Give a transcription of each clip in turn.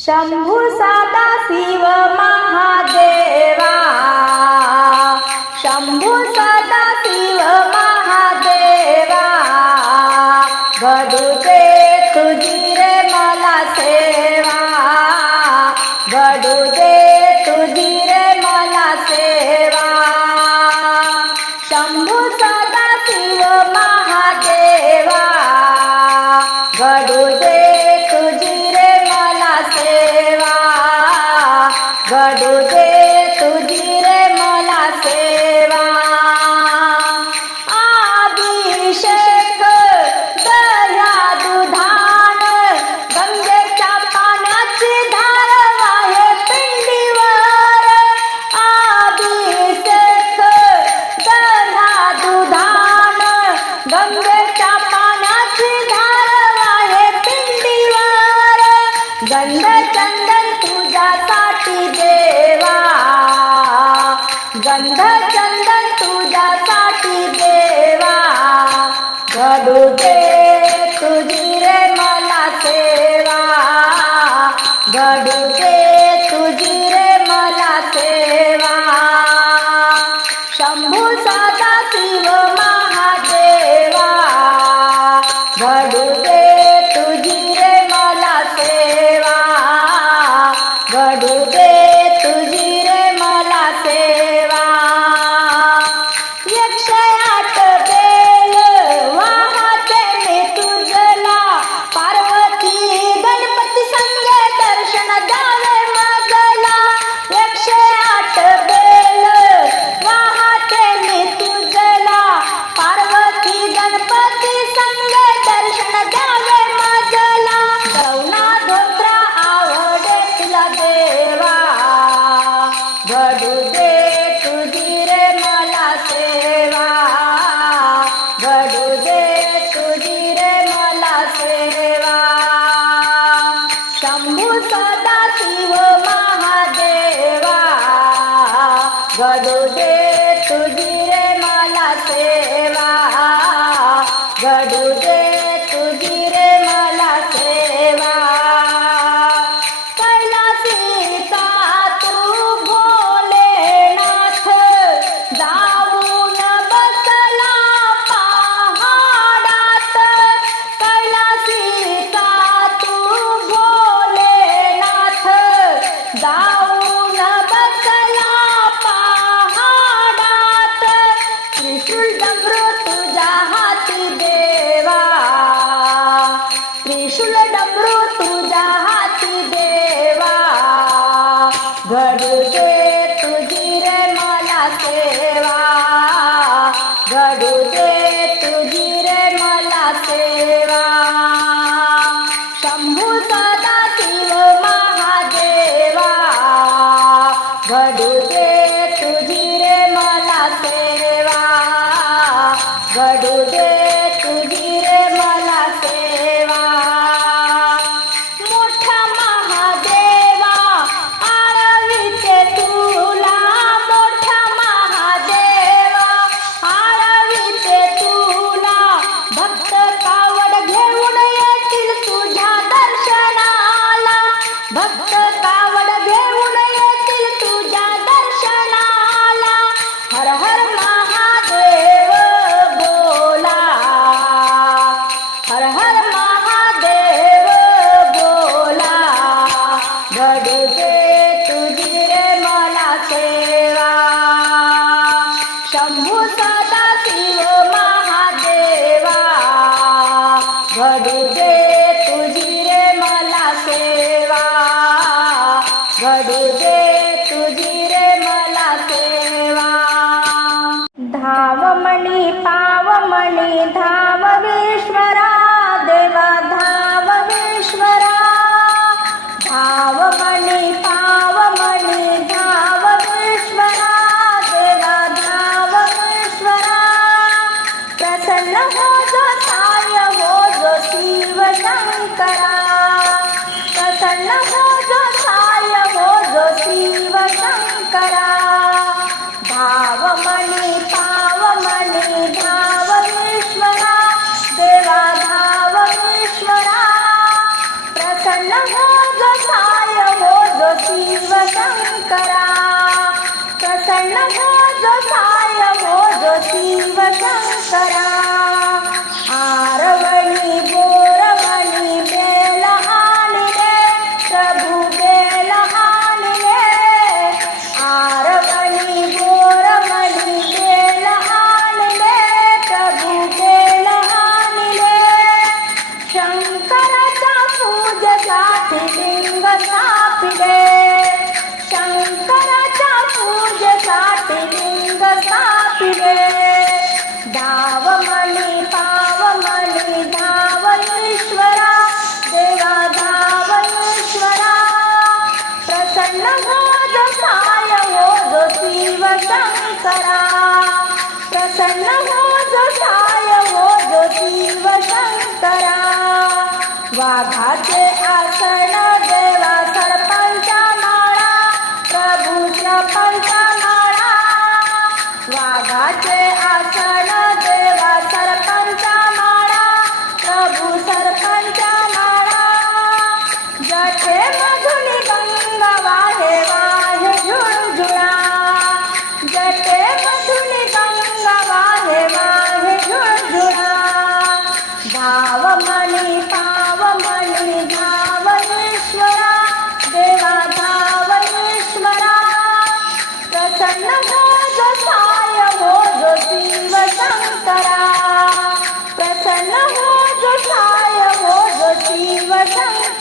शंभु सदा शिव महादेवा। शंभु सदा गंध चंदन तुझ्यासाठी देवा। गंध Até Galiba हर हर महादेव बोला घडते तुझी रे मला सेवा. शंभू सदा शिव महादेवा घडते तुझी रे मला सेवा. घडते तुझी रे मला सेवा. धावमणी पावमणी धाववी शङ्करा आरवणि बोरवणि बेलहानिरे प्रभु बेलहानिरे आरवणि बोरवणि बेलहानिरे प्रभु बेलहानिरे शङ्कर पूज सापि लिङ्ग सापिरे शङ्कर पूज सापि लिङ्ग सापिरे हो जो छाय वो जो जीव Shankara वाघाचे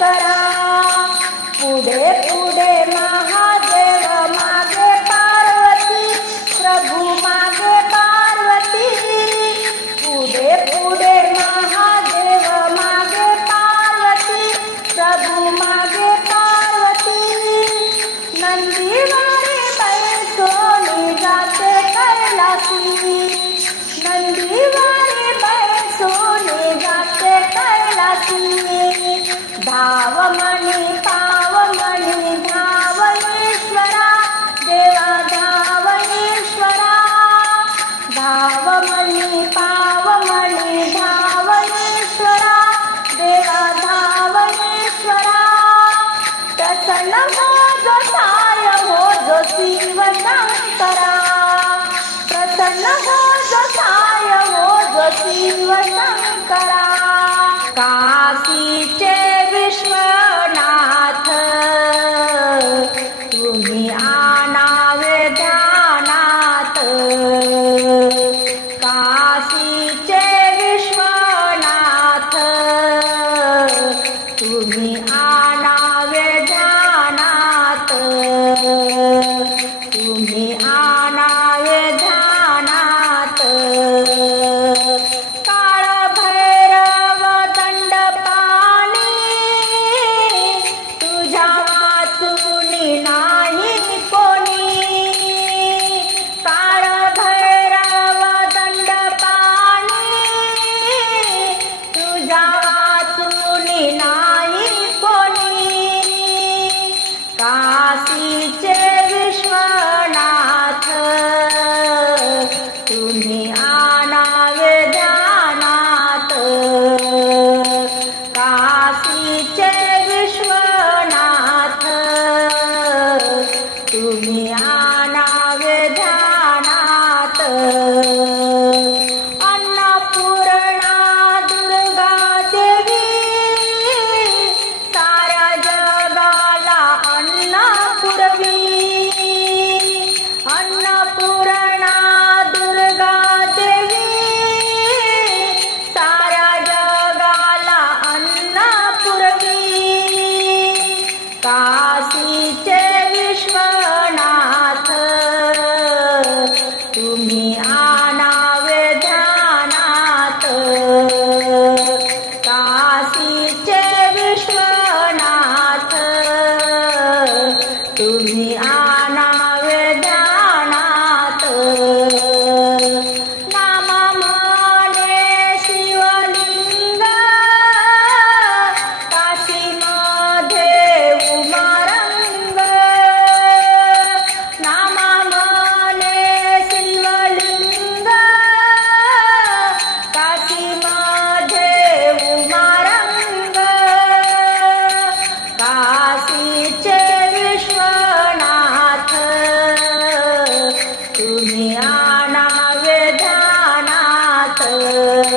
but I Bye. Amen.